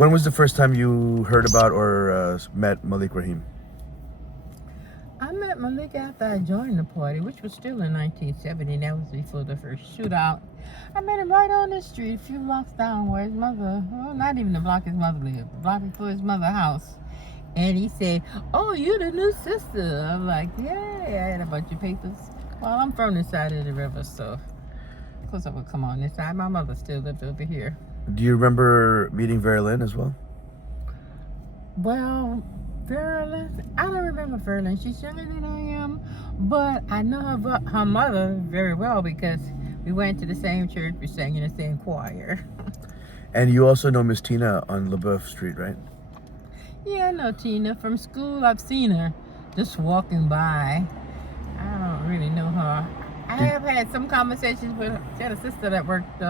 When was the first time you heard about or met Malik Rahim? I met Malik after I joined the party, which was still in 1970. That was before the first shootout. I met him right on the street, a few blocks down where his mother, well, not even the block his mother lived, a block before his mother's house. And he said, "Oh, you the new sister." I'm like, "Yeah." I had a bunch of papers. Well, I'm from this side of the river, so of course I would come on this side. My mother still lived over here. Do you remember meeting Verilyn as well? Well, Verlyn, I don't remember Verlyn. She's younger than I am, but I know her mother very well because we went to the same church, we sang in the same choir. And you also know Miss Tina on LaBeouf Street, right? Yeah, I know Tina from school. I've seen her just walking by. I don't really know her. I have had some conversations with her. She had a sister that worked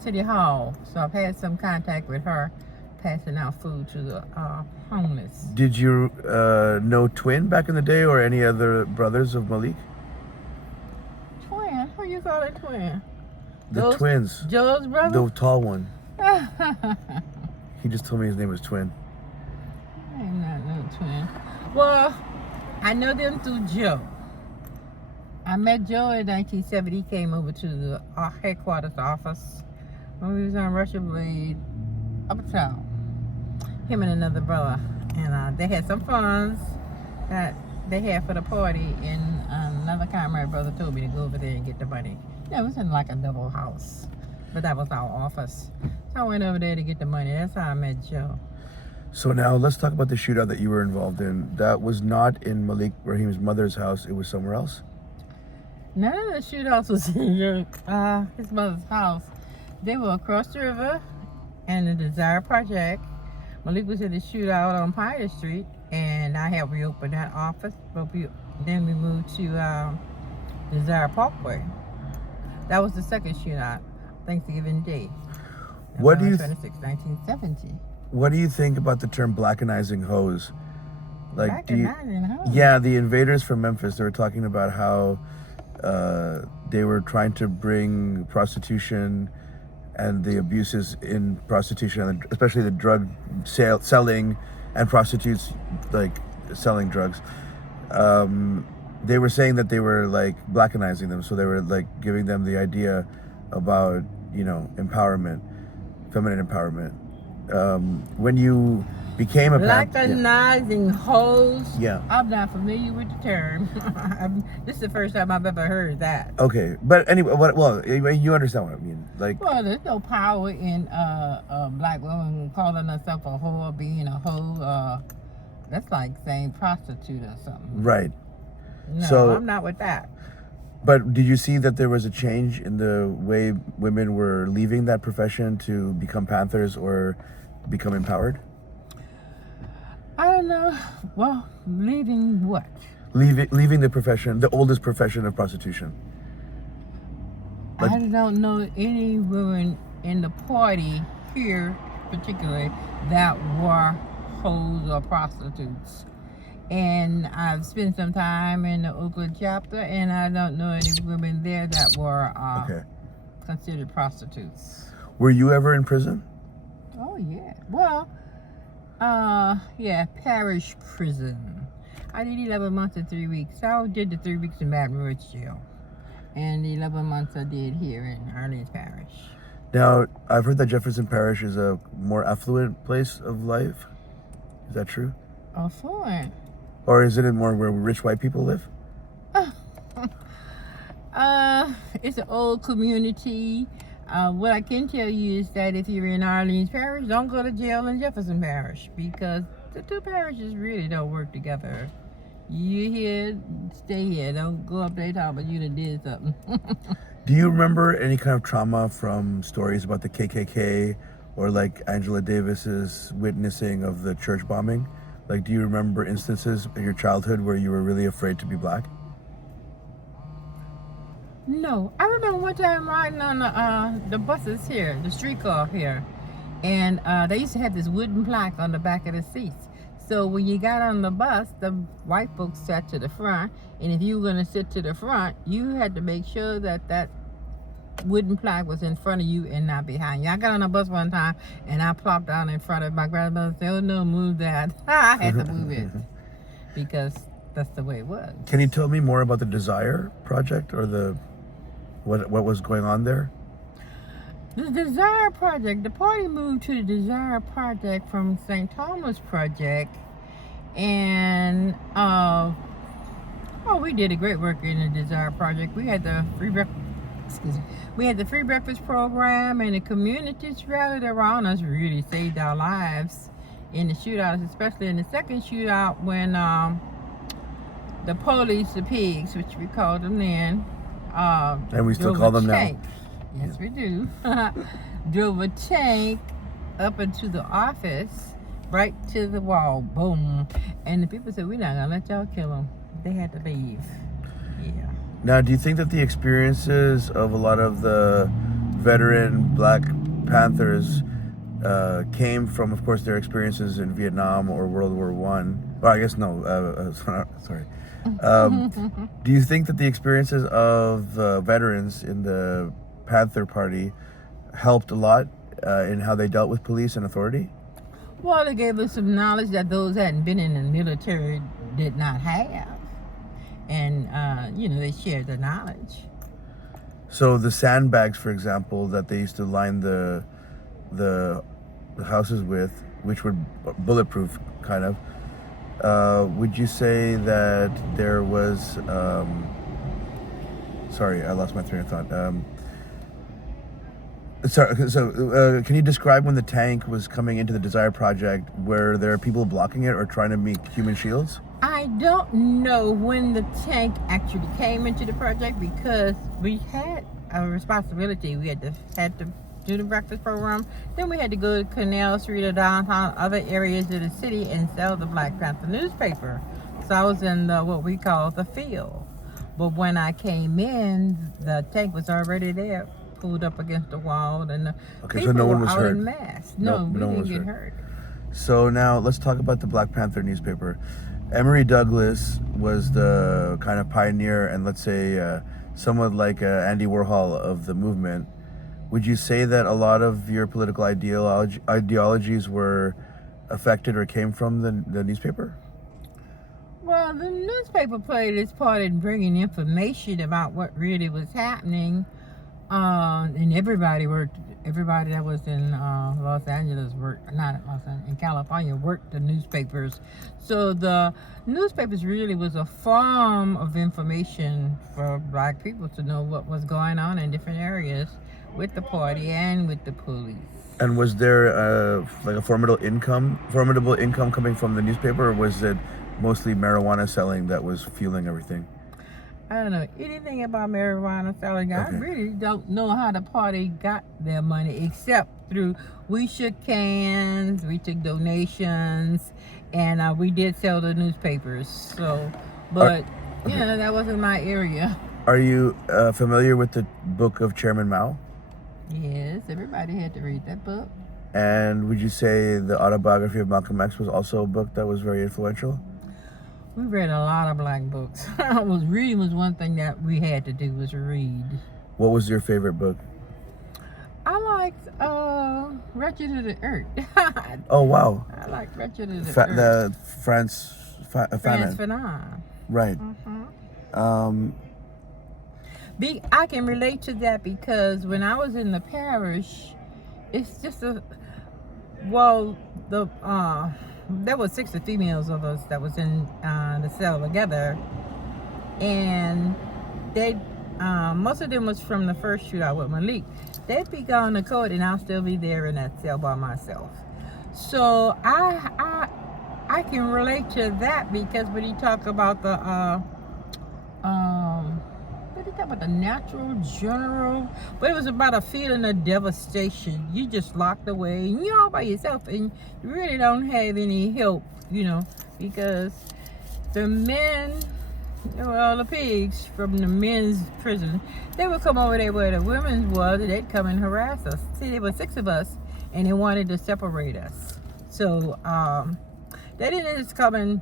City Hall, so I've had some contact with her, passing out food to the homeless. Did you know Twin back in the day or any other brothers of Malik? Twin? Who you call it twin? The twins. Joe's brother? The tall one. I He just told me his name was Twin. ain't not no twin. Well, I know them through Joe. I met Joe in 1970. He came over to the headquarters office when we was on Russia Blade, uptown. Him and another brother. And they had some funds that they had for the party. And another comrade brother told me to go over there and get the money. Yeah, it was in like a double house. But that was our office. So I went over there to get the money. That's how I met Joe. So now let's talk about the shootout that you were involved in. That was not in Malik Rahim's mother's house. It was somewhere else. None of the shootouts was in his mother's house. They were across the river in the Desire Project. Malik was in the shootout on Pioneer Street, and I helped reopen that office. But then we moved to Desire Parkway. That was the second shootout, Thanksgiving Day. What do you 26, 1970. What do you think about the term blackenizing hoes? Like, Blackenizing, yeah, the invaders from Memphis, they were talking about how they were trying to bring prostitution and the abuses in prostitution, and especially the drug selling and prostitutes like selling drugs. They were saying that they were like blackenizing them, so they were like giving them the idea about, you know, empowerment, feminine empowerment. When you became a blackenizing hoes. Yeah. I'm not familiar with the term. This is the first time I've ever heard that. Okay, but anyway, well, you understand what I mean, like. Well, there's no power in a black woman calling herself a hoe or being a hoe. That's like saying prostitute or something. Right. No, so, I'm not with that. But did you see that there was a change in the way women were leaving that profession to become Panthers or become empowered? I don't know. Well, leaving what? Leaving the profession, the oldest profession of prostitution. Like, I don't know any women in the party here, particularly, that were hoes or prostitutes. And I've spent some time in the Oakland chapter, and I don't know any women there that were considered prostitutes. Were you ever in prison? Oh, yeah. Well, yeah, parish prison. I did 11 months and 3 weeks. I did the 3 weeks in Baton Rouge jail. And the 11 months I did here in Orleans Parish. Now, I've heard that Jefferson Parish is a more affluent place of life. Is that true? Affluent? Or is it more where rich white people live? It's an old community. What I can tell you is that if you're in Orleans Parish, don't go to jail in Jefferson Parish, because the two parishes really don't work together. You here, stay here. Don't go up there talking about you done did something. Do you remember any kind of trauma from stories about the KKK or like Angela Davis's witnessing of the church bombing? Like, do you remember instances in your childhood where you were really afraid to be black? No. I remember one time riding on the buses here, the streetcar here, and they used to have this wooden plaque on the back of the seats. So when you got on the bus, the white folks sat to the front, and if you were going to sit to the front, you had to make sure that wooden plaque was in front of you and not behind you. I got on a bus one time and I plopped down in front of my grandmother and said, "Oh no, move that." I had to move it because that's the way it was. Can you tell me more about the Desire Project or what was going on there? The Desire Project, the party moved to the Desire Project from St. Thomas Project, and we did a great work in the Desire Project. We had the free breakfast program, and the communities rallied around us. Really saved our lives in the shootouts, especially in the second shootout when the police, the pigs, which we called them then, and we still call them now. Yes, we do. Drove a tank up into the office, right to the wall. Boom. And the people said, "We're not going to let y'all kill them." They had to leave. Yeah. Now, do you think that the experiences of a lot of the veteran Black Panthers came from, of course, their experiences in Vietnam or World War One? Well, I guess no. Sorry. Do you think that the experiences of veterans in the Panther Party helped a lot in how they dealt with police and authority? Well, they gave us some knowledge that those that hadn't been in the military did not have. And, they shared the knowledge. So the sandbags, for example, that they used to line the houses with, which were bulletproof, kind of, would you say that there was... sorry, I lost my train of thought. Can you describe when the tank was coming into the Desire Project, were there people blocking it or trying to make human shields? I don't know when the tank actually came into the project because we had a responsibility. We had to do the breakfast program. Then we had to go to Canal Street or downtown, other areas of the city, and sell the Black Panther newspaper. So I was in what we call the field. But when I came in, the tank was already there, pulled up against the wall, and the people no one were was out hurt. in mass. No, we didn't get hurt. So now let's talk about the Black Panther newspaper. Emory Douglas was the kind of pioneer and, let's say, somewhat like Andy Warhol of the movement. Would you say that a lot of your political ideologies were affected or came from the newspaper? Well, the newspaper played its part in bringing information about what really was happening, and everybody that was in Los Angeles worked, not Los Angeles, in California, worked the newspapers. So the newspapers really was a form of information for Black people to know what was going on in different areas with the party and with the police. And was there like a formidable income coming from the newspaper, or was it mostly marijuana selling that was fueling everything? I don't know anything about marijuana selling. Okay. I really don't know how the party got their money except through, we shook hands, we took donations, and we did sell the newspapers. So, but that wasn't my area. Are you familiar with the book of Chairman Mao? Yes, everybody had to read that book. And would you say the autobiography of Malcolm X was also a book that was very influential? We read a lot of Black books. Reading was one thing that we had to do, was read. What was your favorite book? I liked Wretched of the Earth. Oh, wow. I liked Wretched of the Earth. The Frantz Fanon. Right. Mm-hmm. I can relate to that because when I was in the parish, it's just there were 60 females of us that was in the cell together, and they most of them was from the first shootout with Malik. They'd be gone to court and I'll still be there in that cell by myself. So I can relate to that because when you talk about the about the natural general, but it was about a feeling of devastation. You just locked away and you're all by yourself and you really don't have any help, because the men, the pigs from the men's prison, they would come over there where the women's was and they'd come and harass us. See, there were 6 of us and they wanted to separate us. So they didn't just come and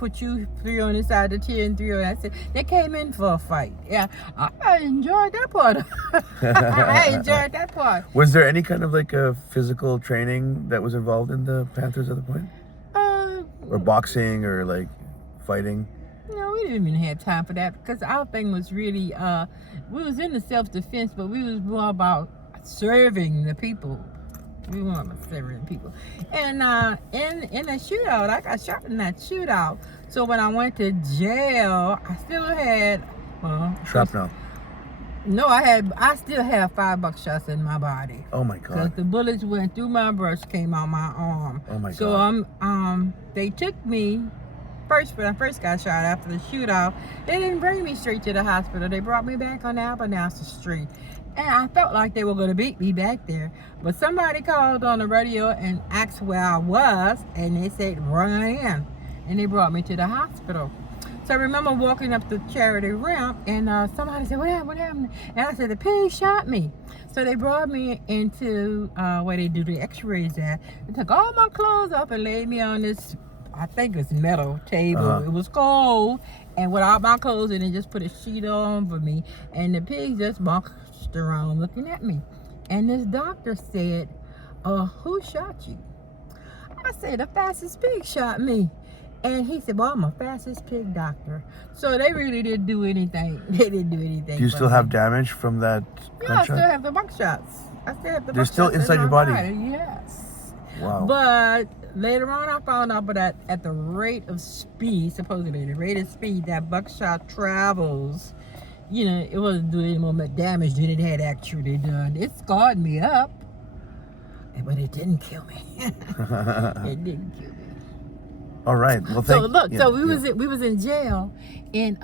put you 3 on this side of the tier and 3 on that side. They came in for a fight. Yeah, I enjoyed that part. I enjoyed that part. Was there any kind of like a physical training that was involved in the Panthers at the point? Or boxing or like fighting? No, we didn't even have time for that because our thing was really, we was in the self-defense, but we was more about serving the people. We weren't serving people. And in a shootout, I got shot in that shootout. So when I went to jail, I still had, Shrapnel. No, I still have 5 buckshots in my body. Oh my Because God. the bullets went through my breast, came out my arm. Oh my So God. they took me when I first got shot after the shootout. They didn't bring me straight to the hospital. They brought me back on Albanasser Street. And I felt like they were going to beat me back there. But somebody called on the radio and asked where I was, and they said, run in. And they brought me to the hospital. So I remember walking up the Charity ramp, and somebody said, what happened? And I said, the pig shot me. So they brought me into where they do the x-rays at. They took all my clothes off and laid me on this, I think it's metal table. It was cold, and without my clothes, and they just put a sheet on for me. And the pig just marched around looking at me. And this doctor said, who shot you? I said, the fastest pig shot me. And he said, well, I'm a fastest pig doctor. So they really didn't do anything. They didn't do anything. Do you still have damage from that Yeah, I still gunshot? have the buckshots. I still have the They're still buckshots inside in your my body? Yes. Wow. But later on, I found out that at the rate of speed, supposedly the rate of speed that buckshot travels, you know, it wasn't doing any more damage than it had actually done. It scarred me up, but it didn't kill me. It didn't kill me. All right. Well, So look, we was in jail, and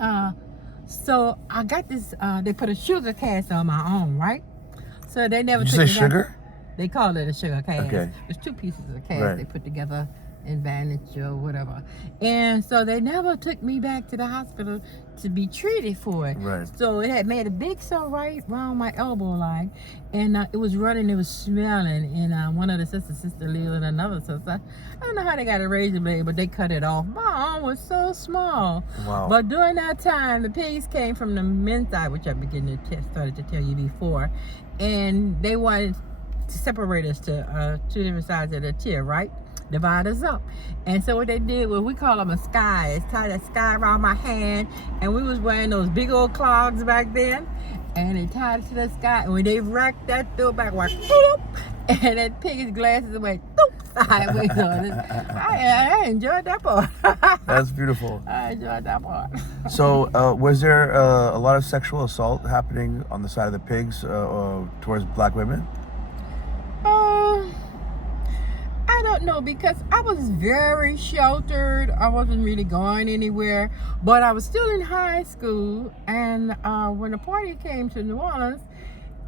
so I got this. They put a sugar cast on my arm, right? So they never. Did you took say me back. sugar? They call it a sugar cast. Okay. There's 2 pieces of cast Right. they put together in bandage or whatever. And so they never took me back to the hospital to be treated for it. Right. So it had made a big sore right around my elbow line. And it was running, it was smelling. And one of the sisters, Sister Lil, and another sister, I don't know how they got a razor blade, but they cut it off. My arm was so small. Wow. But during that time, the pigs came from the men's side, which I started to tell you before. And they wanted to separate us to 2 different sides of the tier, right? Divide us up. And so what they did was, we call them a sky. It's tied a sky around my hand, and we was wearing those big old clogs back then, and they tied it to the sky, and when they racked that throw back, went whoop, and that pig's glasses went whoop, sideways on it. I enjoyed that part. That's beautiful. I enjoyed that part. So, was there a lot of sexual assault happening on the side of the pigs towards black women? I don't know, because I was very sheltered. I wasn't really going anywhere, but I was still in high school. And when the party came to New Orleans,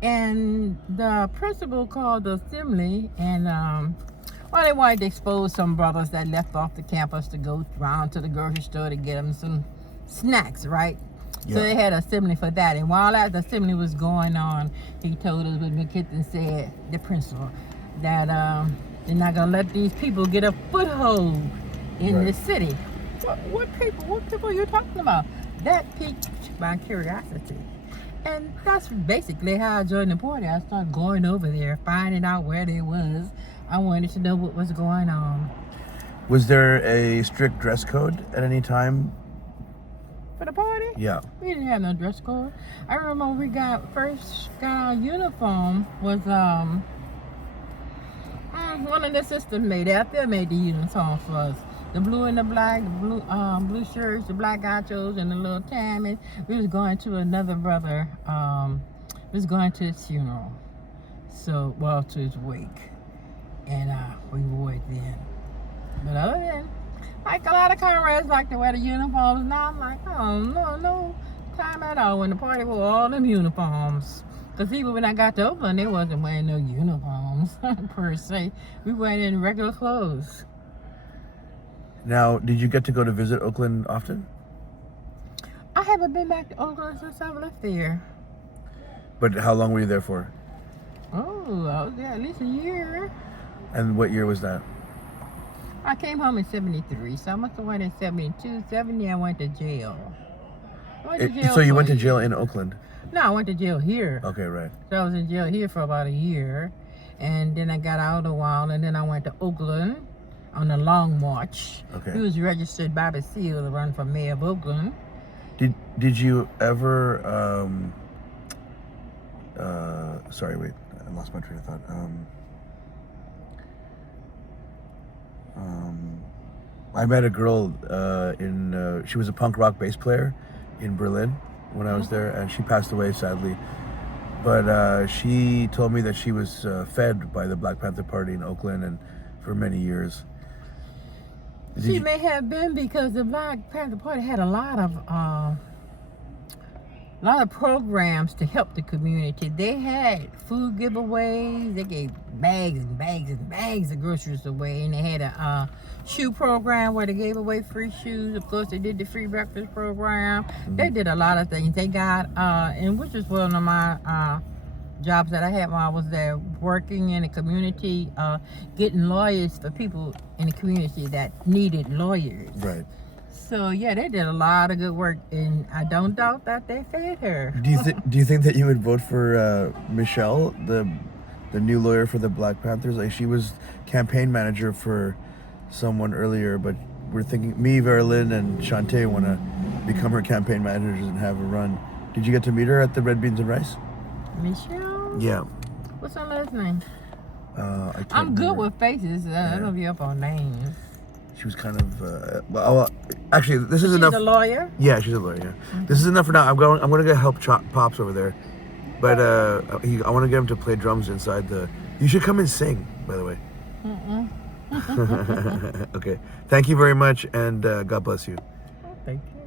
and the principal called the assembly, and they wanted to expose some brothers that left off the campus to go around to the grocery store to get them some snacks, right? Yeah. So they had an assembly for that. And while that assembly was going on, he told us, what McKitton said, the principal, that they're not gonna let these people get a foothold in the city. What people are you talking about? That piqued my curiosity. And that's basically how I joined the party. I started going over there, finding out where they was. I wanted to know what was going on. Was there a strict dress code at any time? For the party? Yeah. We didn't have no dress code. I remember when we first got our uniform was one of the sisters made it. I still made the uniform for us. The blue and the black, the blue shirts, the black gachos, and the little tam. We was going to another brother. We was going to his funeral. So, well, to his wake. And we wore it then. But other than, like, a lot of comrades like to wear the uniforms. Now I'm like, oh, no time at all when the party wore all them uniforms. Because even when I got to Oakland, they wasn't wearing no uniforms, per se. We wearing in regular clothes. Now, did you get to go to visit Oakland often? I haven't been back to Oakland since I left there. But how long were you there for? Oh, I was there at least a year. And what year was that? I came home in 73, so I must have went in 72, 70, I went to jail. So you went to for a jail year. in Oakland? No, I went to jail here. Okay, right. So I was in jail here for about a year. And then I got out a while, and then I went to Oakland on a long march. Okay. He was registered Bobby Seale to run for mayor of Oakland. Did you ever sorry, wait, I lost my train of thought. I met a girl she was a punk rock bass player in Berlin when I was there, and she passed away sadly. But she told me that she was fed by the Black Panther Party in Oakland and for many years. She may have been, because the Black Panther Party had a lot of programs to help the community. They had food giveaways. They gave bags and bags and bags of groceries away, and they had a shoe program where they gave away free shoes. Of course, they did the free breakfast program. Mm-hmm. They did a lot of things. They got and which was one of my jobs that I had while I was there, working in the community, getting lawyers for people in the community that needed lawyers. Right. So yeah, they did a lot of good work, and I don't doubt that they fed her. Do you think that you would vote for Michelle, the new lawyer for the Black Panthers? Like, she was campaign manager for someone earlier, but we're thinking me, Verlyn, and Shantae want to become her campaign managers and have a run. Did you get to meet her at the Red Beans and Rice? Michelle? Yeah. What's her last name? I'm good with faces. I don't be up on names. She was kind of actually, this is enough. She's a lawyer? Yeah, she's a lawyer. Yeah. Mm-hmm. This is enough for now. I'm going to go help Pops over there, but I want to get him to play drums inside the. You should come and sing, by the way. Mm-mm. Okay. Thank you very much, and God bless you. Thank you.